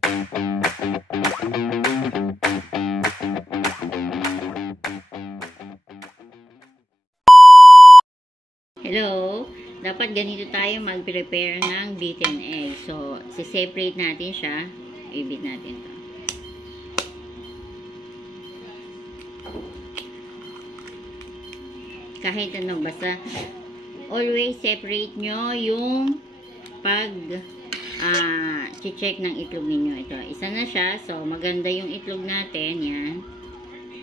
Hello! Dapat ganito tayo mag-prepare ng beaten egg. So, si-separate natin siya. I-beat natin to. Kahit ano, basta always separate nyo yung check ng itlog ninyo. Ito, isa na siya. So, maganda yung itlog natin. Yan.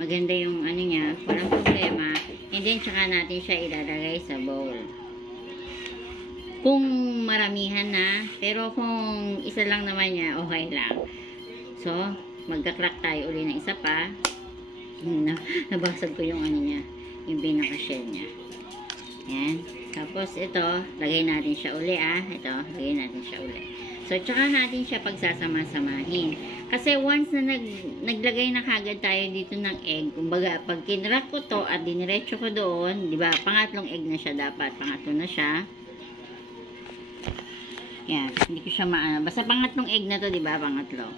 Maganda yung ano niya. Walang problema. And then, tsaka natin siya ilalagay sa bowl. Kung maramihan na, pero kung isa lang naman niya, okay lang. So, magka-crack tayo uli ng isa pa. Nabasag ko yung ano niya. Yung pinaka-shell niya. Yan. Tapos, ito, lagay natin siya uli, Ito, lagay natin siya uli. So, tsaka natin siya pagsasama-samahin. Kasi once na naglagay na kagad tayo dito ng egg, kumbaga, pag kinrack ko to at diniretso ko doon, di ba, pangatlong egg na siya dapat. Pangatlo na siya. Yan, hindi ko siya maano. Basta pangatlong egg na to, di ba, pangatlo.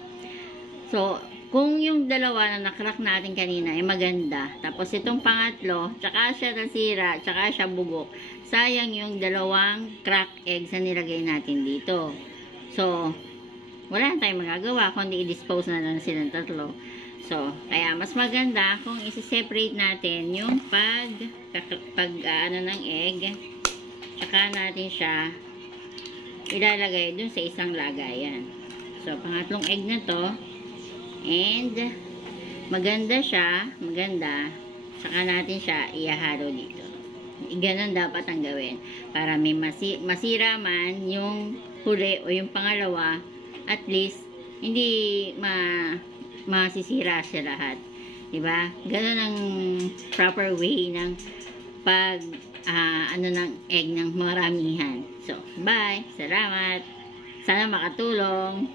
So, kung yung dalawa na nakrack natin kanina ay maganda, tapos itong pangatlo, tsaka siya nasira, tsaka siya bugok, sayang yung dalawang crack eggs na nilagay natin dito. So, wala na tayong magagawa kundi i-dispose na lang silang tatlo. So, kaya mas maganda kung isi-separate natin yung ano ng egg, tsaka natin siya ilalagay dun sa isang lagayan. So, pangatlong egg na to, and maganda siya, saka natin siya ihahalo dito. Ganun dapat ang gawin para may masira man yung huli o yung pangalawa, at least hindi masisira siya lahat, diba? Ganun ang proper way ng ano ng egg ng maramihan. So, bye, salamat, sana makatulong.